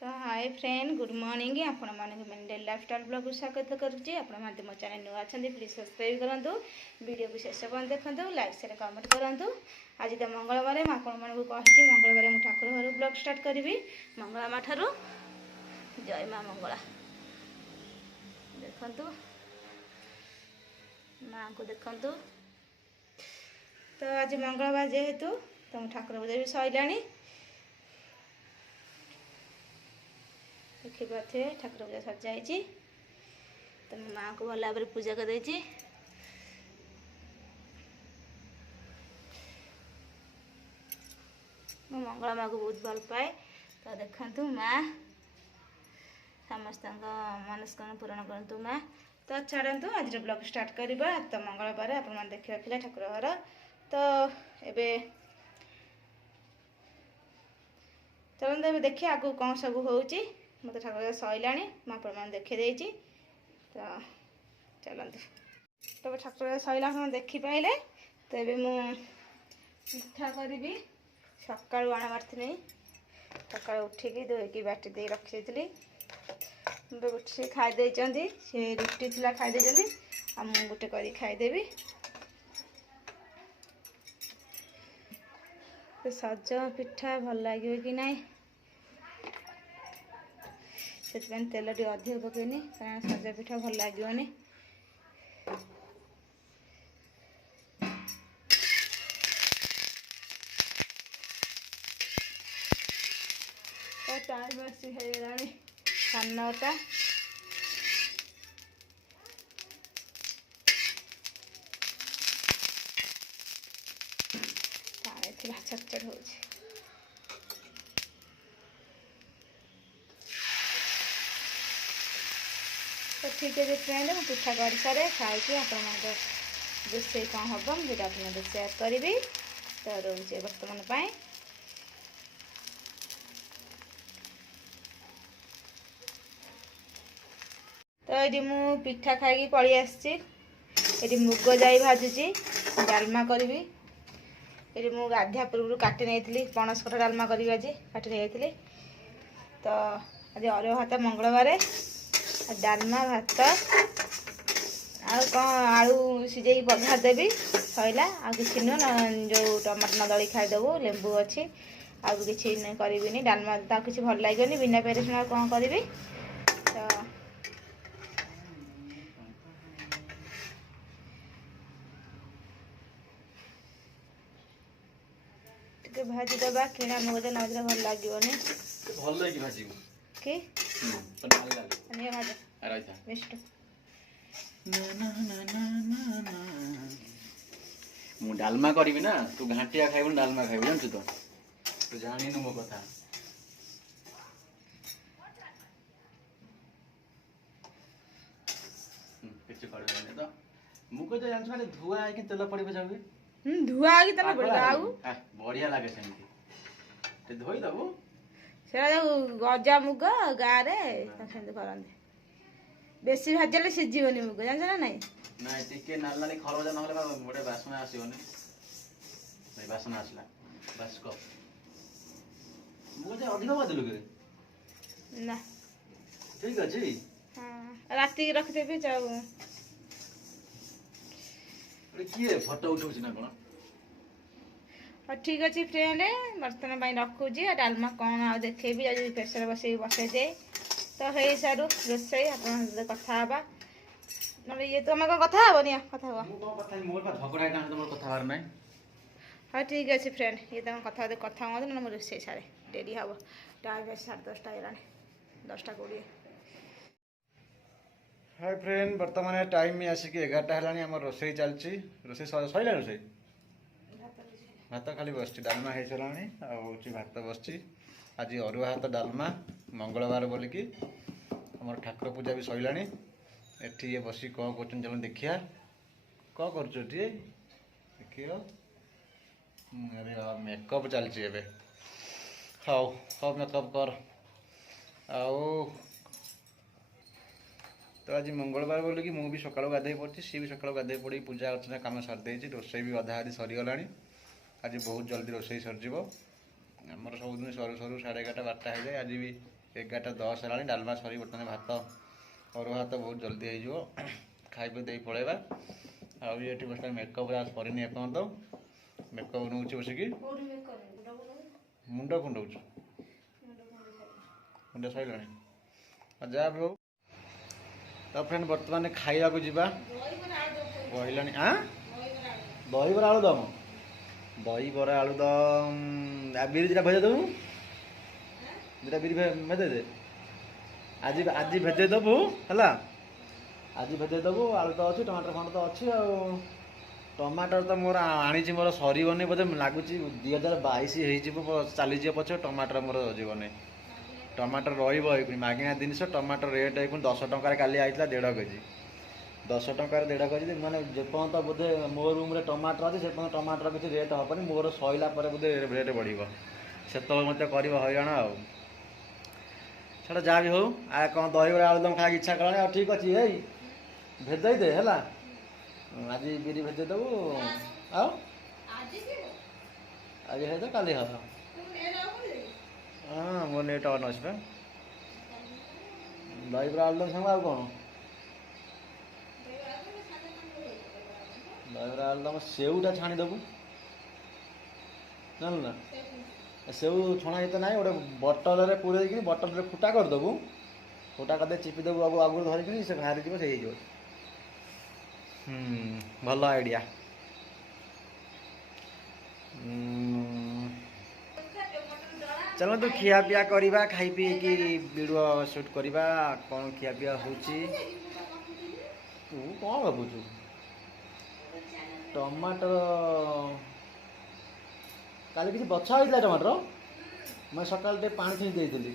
तो hi friend good morning आपण मानक मेंटल लाइफस्टाइल ब्लॉग को स्वागत करुच्ची। आपण मानते मो चैनल नुआ अछंती प्लीज सब्सक्राइब करंतु, वीडियो को शेष पर्यंत देखंतु, लाइक शेयर कमेंट करंतु। आज तो मंगलवार मु आपण मानक कहछि मंगलवार मु ठाकुर घर ब्लॉग स्टार्ट करिवि। मंगला मा ठारू जय मां मंगला देखंतु, मां को देखंतु। तो आज मंगलवार जेहेतु तो ठाकुर पूजा भी सइलाणी। देखिए ठाकुर पूजा सजाई तो माँ को भल भाव पूजा कर मंगला माँ को बहुत भल पाए। तो देखु माँ समस्त मनस्कामना पूरण करूँ माँ। तो छाड़ू आज ब्लॉग स्टार्ट करवा। तो मंगलवार आप देखी रखिले ठाकुर घर। तो एबे चलते ए देखिए आगू कौन सब हो मत ठाकुर सैला मैं आप देखी। तो चलते तो ठाकुर सैला देखिपारे। तो ये पिठा करी सका आना मारी सका उठिकी धोईकी बाटी दे रखी गोटे खाईदे सी रुटी थी खाईदे आ मुझे गोटे कर खाईदेवी। तो सज पिठा भल लगे कि ना से तेल टे अधिक पकईनी कारण सज पिठा भल लगे। तो टाइम आसी है 9:30। पानी थी चटचट हो। तो ठीक है फ्रेंड मैं पिठा कर सारे खाई रोसे कौन हम मुझे आपको सेयार करी। तो रोचे बर्तमान पाए। तो ये मु पिठा खाई पलि आसी मुग जाई भाजुची डालमा करी। ये मु गाधिया पूर्व काटी नहीं पणस कठा डालमा करी आज काटी नहीं। तो आज अरुआ भात मंगलवार डालमा भात आ कौन आलू सीझे बघार देवी सैला आ कि नुह जो टमाटर न दली खाईदेबू लेंबू अच्छी आ कि करी डालमा तो किसी भल लगे बिना पियाज रसुण कौन करी। तो भाजी दबा किणा मुग तो नजर भल लगे भल लगे भाजी कि मु डालमा करी ना तू घाटिया खाइबु डालमा खाइबु जानछु तो तू जानी नु मो कथा। किछ करबे तो मुग तो जानछु खाली धुआ है कि तेल पड़िबे जाबे धुआ कि तेल पड़िबे आउ बढ़िया लागे सेमती ते धोई दबु से गजा मुग गाँ में करते बेसी भाजले सीझीबनी मुग जान ना नहीं नाइ टिके नाल नाली खरबजा नहले गोटे बासना आसीबनी नहीं बासना आसला बस को मुग जे अधिक भाजलु के ना ठीक अछि। हां राती रख देबी जाऊ अरे किए फोटो उठौछि ना कोन। हाँ ठीक अच्छे फ्रेंड बर्तमान रखुची डालमा कौन आ देखेबी आज प्रेसर बसई दे। तो है सारू रोसे आप कथा ना ये तो कौन कथा हेनी कथा हाँ ठीक अच्छे फ्रेंड ये तुम कथा कथा हूँ ना मुझे रोसे सारे डेरी हम टाइम 10:30 है 10:20। हाय फ्रेंड बर्तमान टाइम आसिक 11टा है आम रोसे चलती रोसे सैला रोसे भात खाली बस डालमा हो सारा भात बस आज अरुआ भात डालमा मंगलवार बोलिकी आम ठाकुर पूजा भी सैला एटी ये बस कौन कर चलो देखिया कौन कर देखियो अरे मेकअप चलती एवं हाँ हाँ मेकअप कर आओ। तो आज मंगलवार बोलिकी मु भी सका गाधे पड़ी सी भी सका गाधे पड़ी पूजा अर्चना कम सरदे रोसे भी अधा आदि सरीगला। आज बहुत जल्दी रोसे सरज आमर सब दिन सरू सरू 11:30 12टा हो जाए आज भी 11:10 ହେଲାଣି। ଡାଲମା ସରି ବର୍ତ୍ତମାନ ଭାତ ଅରୁଆ ଭାତ ବହୁତ ଜଲ୍ଦି ହେଇଯିବ। ଖାଇପି ଦେଇ ପଳେଇବା। ଆଉ ଏଠି ବସିଲା ମେକଅପ୍ ସରିନି ଏପର୍ଯ୍ୟନ୍ତ। ମେକଅପ୍ ନେଉଛି ବସିକି। ମୁଣ୍ଡ କୁଣ୍ଡଉଛୁ, ମୁଣ୍ଡ ସରିଲାଣି। ଯାହା ବି ହଉ ତ ଫ୍ରେଣ୍ଡ ବର୍ତ୍ତମାନ ଖାଇବାକୁ ଯିବା। କହିଲାଣି ଦହିବରା ଆଳୁଦମ। ଦହିବରା ଆଳୁଦମ ବିରି ଦିଟା ଭେଜେଇ ଦେବୁ। ଦୁଇଟା ବିରି ଭେଜେଇ ଦେ। ଆଜି ଭେଜେଇ ଦେବୁ ହେଲା। ଆଜି ଭେଜେଇ ଦେବୁ। ଆଳୁ ତ ଅଛି, ଟମାଟର ଫମାଟର ତ ଅଛି। ଆଉ ଟମାଟର ତ ମୋର ଆଣିଛି, ମୋର ସରିବନି ବୋଧେ ଲାଗୁଛି। 2022 ହେଇଯିବ, ଚାଲିଯିବ ପଛେ ଟମାଟର ମୋର ଯିବନି। ଟମାଟର ରହିବ ଏଇଖୁଣି ମାଗିଣା ଜିନିଷ। ଟମାଟର ରେଟ୍ ଏଇଖୁଣି 10 ଟଙ୍କାରେ କାଲି ଆଇଥିଲା 1.5 କେଜି। 10 ଟଙ୍କାରେ 1.5 କେଜି ମାନେ ଯେପର୍ଯ୍ୟନ୍ତ ବୋଧେ ମୋ ରୁମ୍ରେ ଟମାଟର ଅଛି ସେପର୍ଯ୍ୟନ୍ତ ଟମାଟର କିଛି ରେଟ୍ ହେବନି। ମୋର ସଇଲା ପରେ ବୋଧେ ରେଟ୍ ବଢ଼ିବ। ସେତେବେଳେ ମୋତେ କରିବ ହଇରାଣ ଆଉ। ସେଟା ଯାହା ବି ହଉ। ଆଉ କ'ଣ ଦହିବରା ଆଳୁଦମ ଖାଇବାକୁ ଇଚ୍ଛା କଲାଣି। ଆଉ ଠିକ୍ ଅଛି ଏଇ ଭେଜେଇ ଦେ ହେଲା। ଆଜି ବିରି ଭେଜେଇ ଦେବୁ। ଆଉ ଆଜି ହେଇତ କାଲି ହବ। ହଁ ମୋ ନେଟ୍ ଅନ୍ ଅଛି ପା। ଦହିବରା ଆଳୁଦମ ସାଙ୍ଗକୁ ଆଉ କ'ଣ? ଦହିବରା ଆଳୁଦମ ସେଉଟା ଛାଣିଦେବୁ ଜାଣିଲୁ ନା। ସେଉ ଛଣା ଏତେ ନାହିଁ। ଗୋଟେ ବଟଲରେ ପୁରେଇକି ବଟଲରେ ଫୁଟା କରିଦେବୁ। ଫୁଟା କରିଦେଇ ଚିପି ଦେବୁ ଆଗରୁ ଧରିକିନି ସେ ବାହାରିଯିବ, ସେ ହେଇଯିବ। ଭଲ ଆଇଡ଼ିଆ। ଚାଲନ୍ତୁ ଖିଆପିଆ କରିବା। ଖାଇ ପିଇକି ଭିଡ଼ିଓ ସୁଟ୍ କରିବା। କ'ଣ ଖିଆପିଆ ହେଉଛି ତୁ କ'ଣ ଭାବୁଛୁ? ଟମାଟର କାଲି କିଛି ବଛା ହେଇଥିଲା ଟମାଟର। ମୁଁ ସକାଳେ ଟିକେ ପାଣି ଛିଞ୍ଚି ଦେଇଥିଲି।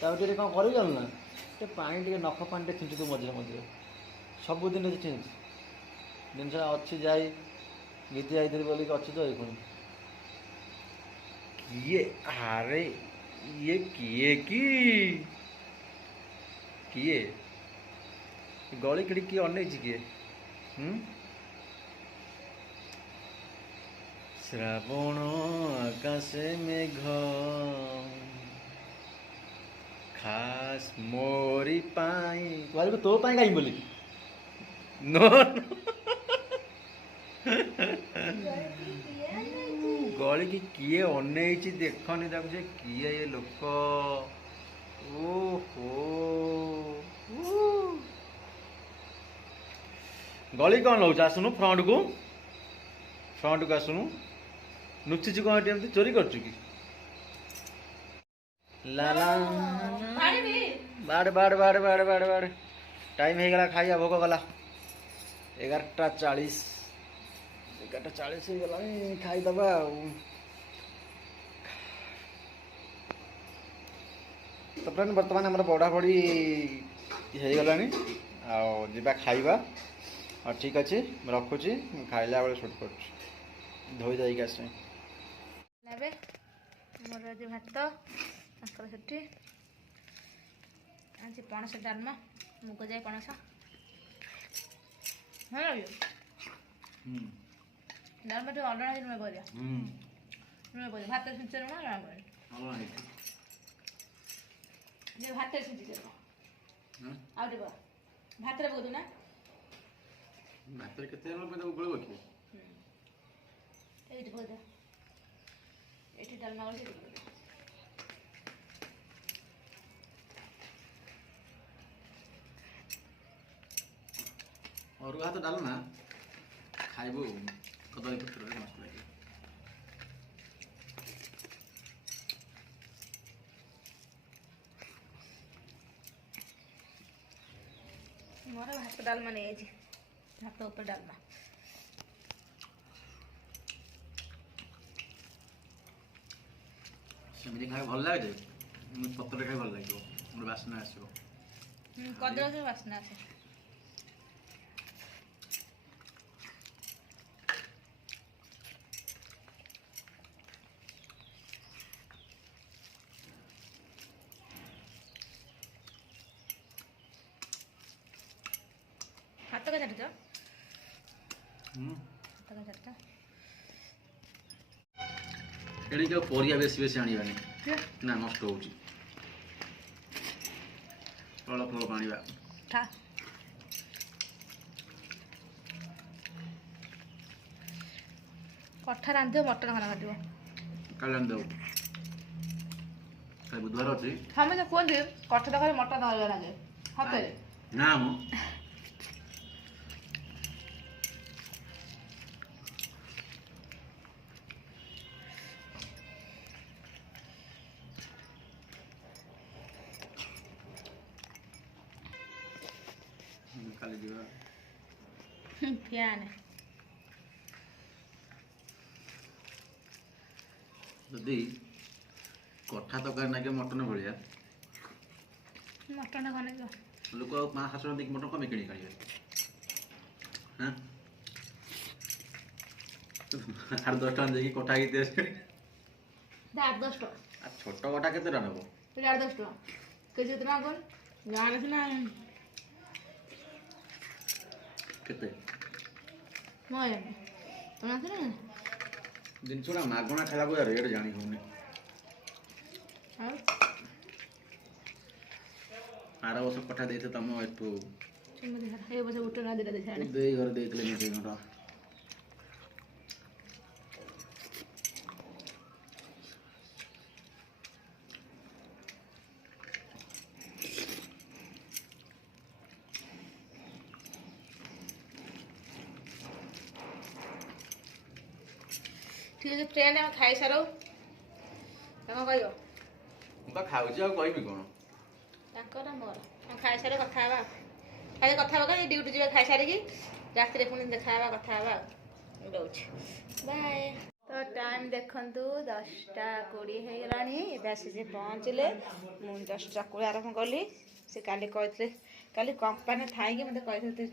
ତାପରେ ଟିକେ କ'ଣ କରିବି ଜାଣିଲୁ ନା, ଟିକେ ପାଣି ଟିକେ ନଖ ପାଣି ଟିକେ ଛିଞ୍ଚୁଥିବୁ ମଝିରେ ମଝିରେ। ସବୁଦିନ ଛିଞ୍ଚ ଜିନିଷ ଅଛି ଯାଇ ଗୀତି ଯାଇଥିଲି ବୋଲିକି ଅଛି ତ ଏଇଖୁଣି। କିଏ ଆରେ ଇଏ କିଏ ଗଳି କିଡ଼ି କିଏ ଅନେଇଛି କିଏ? ଶ୍ରାବଣ ଆକାଶେ ମେଘ ଖାସ୍ ମୋରି ପାଇଁ। କହିବୁ ତୋ ପାଇଁ ଗାଇବି ବୋଲି। ଗଳିକି କିଏ ଅନେଇଛି ଦେଖନି ତାକୁ। ସେ କିଏ ଏ ଲୋକ? ଓହୋ ଗଳି କ'ଣ ନେଉଛୁ? ଆସୁନୁ ଫ୍ରଣ୍ଟକୁ ଆସୁନୁ। ନୁଚିଛୁ କ'ଣ ଏଠି? ଏମିତି ଚୋରି କରୁଛୁ କି? ବାଡ଼ ଟାଇମ୍ ହେଇଗଲା ଖାଇବା। ଭୋକ ଗଲା। 11:40 ହେଇଗଲାଣି। ଖାଇଦେବା ଆଉ। ତ ଫ୍ରେଣ୍ଡ ବର୍ତ୍ତମାନ ଆମର ବଢ଼ାବଢ଼ି ହେଇଗଲାଣି। ଆଉ ଯିବା ଖାଇବା। ଆଉ ଠିକ୍ ଅଛି ମୁଁ ରଖୁଛି। ମୁଁ ଖାଇଲା ବେଳେ ସୁଟ୍ କରୁଛି। ଧୋଇ ଦେଇକି ଆସିବି। ନେବେ ମୋର ଆଜି ଭାତ, ତାଙ୍କର ସେଠି ଆଜି ପଣସ ଡାଲମା, ମୁଗ ଯାଇ ପଣସ। ଭଲ ଲାଗିବ ଡାଲମା ଟିକେ ଅଲଣା ହେଇକି ନୁହେଁ କରିବା। ଭାତ ଛିଞ୍ଚି ଲୁଣ ଜଣା ପଡ଼େ। ଭାତରେ ଛିଞ୍ଚି ଦେବ। ଆଉ ଟିକେ ଭାତରେ ପକଉ ନା। ଭାତରେ କେତେ ଜଣ ପାଇଁ ତାକୁ ଗୋଳିବ କି? ଏଇଠି ପକଉ। ଏଠି ଡାଲମା କରି ଅରୁଆ ଭାତ ଡାଲମା ଖାଇବୁ କଦଳୀ ପତ୍ରରେ ମସ୍ତ ଲାଗିବ। ମୋର ଭାତ ଡାଲମା ନେଇଯାଇଛି। ଭାତ ଉପରେ ଡାଲମା। ସେମିତି ଖାଇବାକୁ ଭଲ ଲାଗେ ଯେ ପତ୍ରରେ ଖାଇ ଭଲ ଲାଗିବ। ଗୋଟେ ବାସ୍ନା ଆସିବ। କଦଳୀ ବାସ୍ନା ଆସେ। ଭାତ କା ଚାଟୁଛ? ଏଣିକି ଆଉ ପରିବା ବେଶୀ ଆଣିବାନି ନା, ନଷ୍ଟ ହେଉଛି। ଅଳ୍ପ ଅଳ୍ପ ଆଣିବା। ଠା କଠା ରାନ୍ଧିବ ମଟନ ଖାନା କାଟିବ। କାଲି ଆଣିଦେବୁ। କାଲି ବୁଧବାର ଅଛି। ସମସ୍ତେ କୁହନ୍ତି କଠା ତରକାରୀ ମଟନ ତରକାରୀ ଲାଗେ ସତରେ? ନା ମୁଁ କାଲି ଯିବା। ଫ୍ୟାନ୍ ଯଦି କଠା ତରକାରୀ ନାଗିବ ମଟନ ଭଳିଆ ମଟନ ଖାନା ଯିବ। ଲୋକ ଆଉ 5-7 ଟଙ୍କା ଦେଇକି ମଟନ କମେ କିଣିକି ଖାଇବେ? ହାଁ 8-10 ଟଙ୍କା ଦେଇକି କଠା ହେଇକି ଆସିବେ। 8-10 ଟଙ୍କା। ଆଉ ଛୋଟ କଠା କେତେ ଟଙ୍କା ନେବ? 8-10 ଟଙ୍କା କେଜି କେତେ ଟଙ୍କା କଣ ଗାଁରେ ସିନା କେତେ ମୁଁ ତମେ ଆସିଲେ ଜିନିଷଟା ମାଗଣା ଖାଇବାକୁ ରେଟ୍ ଜାଣି ହେଉନି। ଆଉ ଆର ବର୍ଷ କଠା ଦେଇଥିଲେ ତମ ଏଠୁ ଏ ବର୍ଷ ଗୋଟେ ନା ଦିଟା ଦେଇଥାନ୍ତି। ଦେଇ ଘରେ ଦେଇଥିଲେ ମିଶେଇ ଘର। ଠିକ୍ ଅଛି ଫ୍ରେଣ୍ଡ ଆମେ ଖାଇସାରୁ ତମେ କହିବ। ମୁଁ ତ ଖାଉଛି ଆଉ କହିବି କ'ଣ? ତାଙ୍କର ମୋର ଆମେ ଖାଇସାରି କଥା ହେବା। ଖାଲି କଥା ହେବା କାହିଁ ଡ୍ୟୁଟି ଯିବା ଖାଇସାରିକି ରାତିରେ ପୁଣି ଦେଖା ହେବା କଥା ହେବା ଆଉ ରହୁଛି ବାଏ। ତ ଟାଇମ୍ ଦେଖନ୍ତୁ 10:20 ହେଇଗଲାଣି। ଏବେ ଆସି ସେ ପହଞ୍ଚିଲେ। ମୁଁ ଜଷ୍ଟ ଚକୁଳି ଆରମ୍ଭ କଲି। ସେ କାଲି କହିଥିଲେ କାଲି କମ୍ପାନୀ ଥାଇକି ମୋତେ କହିଥିଲେ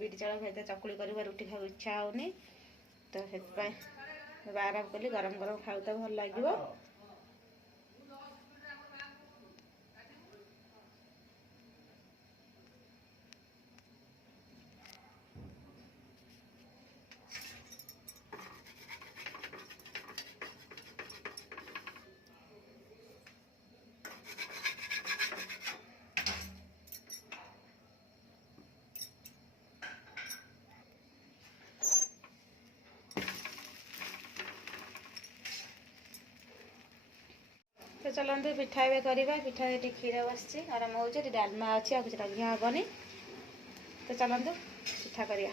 ବିରି ଚାଉଳ ଖାଇତେ ଚକୁଳି କରିବା ରୁଟି ଖାଇବାକୁ ଇଚ୍ଛା ହେଉନି ତ ସେଥିପାଇଁ ଏବେ ଆରମ୍ଭ କଲି। ଗରମ ଗରମ ଖାଇବାକୁ ତ ଭଲ ଲାଗିବ। तो चलते पिठा ए करवा। पिठा ये क्षीर बस आरम हो डालमा अच्छी आ कुछ रंगिया हेनी। तो चलते पिठा करवा।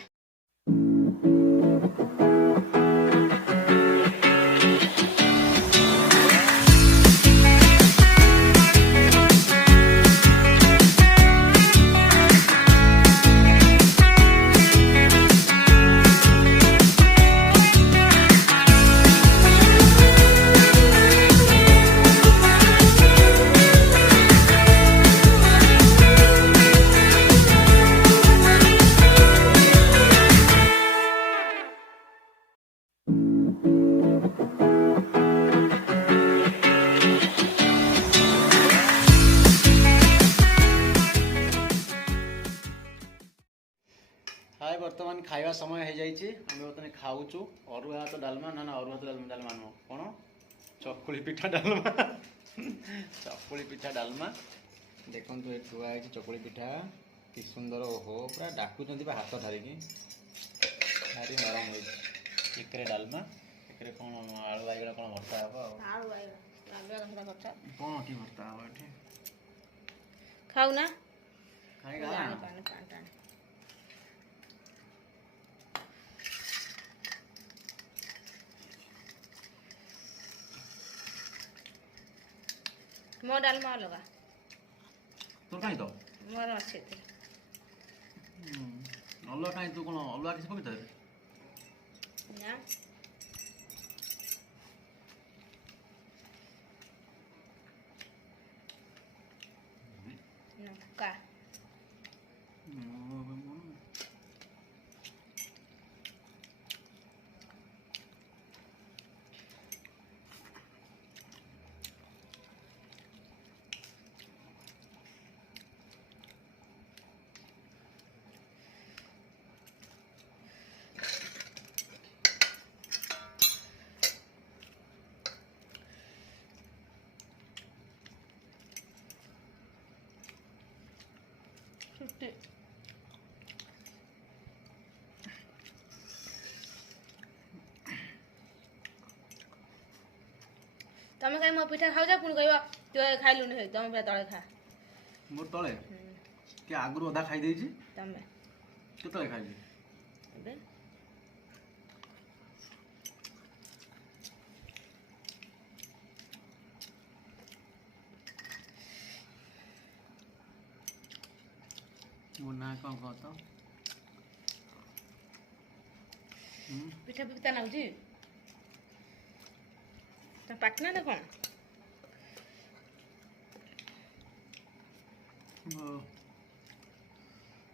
हाय बर्तमान खाଇବା समय हो जाइए। आम बर्तमान खाऊचु अरुआ भात डालमा ना अरुआ भात डालमा नुह कौन चकुली पिठा डालमा चकुली पिठा डालमा देखो ये ठुआ है चकुली पिठा कि सुंदर ओहो पूरा डाकुंट हाथ धारिकी भारी नरम हो डालमा एक कौन आलू बाइगण कौन भर्ता हे कौन कि भर्ता हे खाऊ ना खाएगा मो डालमा अलग तो कहीं तो मोर अच्छे अलग कहीं तू कौन अलग किसी पकड़ ना का ରୁଟି ତମେ କାଇଁ ମୋ ପିଠା ଖାଉଛ ପୁଣି କହିବ ତୁ ଖାଇଲୁନି ହେଇ ତମେ ପୁରା ତଳେ ଖା। ମୋର ତଳେ କି ଆଗରୁ ଅଧା ଖାଇ ଦେଇଛି। ତମେ କେତେବେଳେ ଖାଇଲି? ଏବେ ମୋ ନାଁ କ'ଣ କହ ତ? ପିଠା ପିତା ନାଗୁଛି ତମ ପାଟନା ନା କ'ଣ?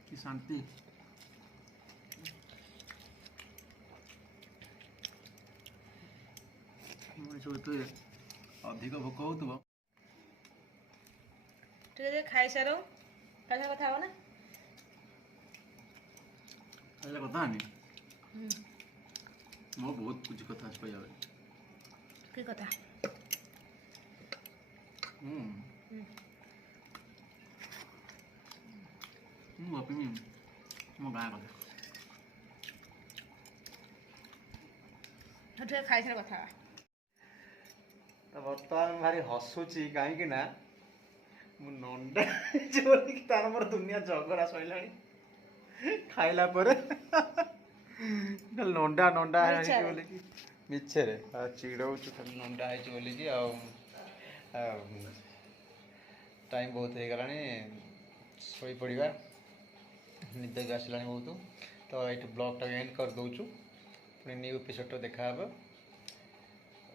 କି ଶାନ୍ତି। ମଣିଷ ଯେତେବେଳେ ଅଧିକ ଭୋକ ହଉଥିବ ଟିକେ ଖାଇସାର ଖାଇସାର କଥା ହବ ନା। ଖାଇଲେ କଥା ହେନି ମୋ ବହୁତ କିଛି କଥା ଅଛି କହିବା ପାଇଁ। କି କଥା? ମୁଁ ଗପିବି ମୋ ଗାଁ କଥା। ଟିକେ ଖାଇସାର କଥା ହବା। ତ ବର୍ତ୍ତମାନ ଭାରି ହସୁଛି କାହିଁକି ନା ମୁଁ ନଣ୍ଡା ହେଇଛି ବୋଲିକି ତାର ମୋର ଦୁନିଆ ଝଗଡ଼ା ସଇଲାଣି ଖାଇଲା ପରେ। ନଣ୍ଡା ନଣ୍ଡା ହେଇଛି ବୋଲିକି ମିଛରେ ଆଉ ଚିଡ଼ଉଛୁ ଖାଲି ନଣ୍ଡା ହେଇଛି ବୋଲିକି। ଆଉ ଟାଇମ୍ ବହୁତ ହେଇଗଲାଣି ଶୋଇପଡ଼ିବା, ନିଦ ବି ଆସିଲାଣି ବହୁତ। ତ ଏଇଠି ବ୍ଲଗ୍ଟାକୁ ଏଣ୍ଡ କରିଦେଉଛୁ, ପୁଣି ନ୍ୟୁ ଏପିସୋଡ଼୍ଟା ଦେଖାହେବ।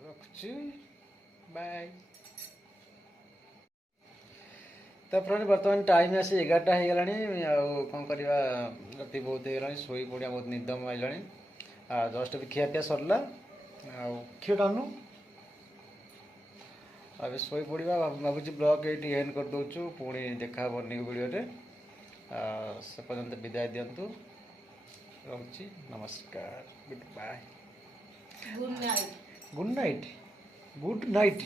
ରଖୁଛି, ବାଏ। ତ ଫ୍ରେଣ୍ଡ ବର୍ତ୍ତମାନ ଟାଇମ୍ ଆସି 11ଟା ହେଇଗଲାଣି। ଆଉ କ'ଣ କରିବା, ରାତି ବହୁତ ହେଇଗଲାଣି, ଶୋଇପଡ଼ିବା, ବହୁତ ନିଦ ମାଇଲାଣି। ଜଷ୍ଟ ବି ଖିଆପିଆ ସରିଲା। ଆଉ କ୍ଷୀର ଆଣୁନୁ। ଏବେ ଶୋଇପଡ଼ିବା। ଭାବୁଛି ବ୍ଲଗ୍ ଏଇଠି ଏଣ୍ଡ କରିଦେଉଛୁ, ପୁଣି ଦେଖା ହେବ ନ୍ୟୁ ଭିଡ଼ିଓରେ। ସେ ପର୍ଯ୍ୟନ୍ତ ବିଦାୟ ଦିଅନ୍ତୁ। ରହୁଛି, ନମସ୍କାର, goodbye, good night. Good night, good night.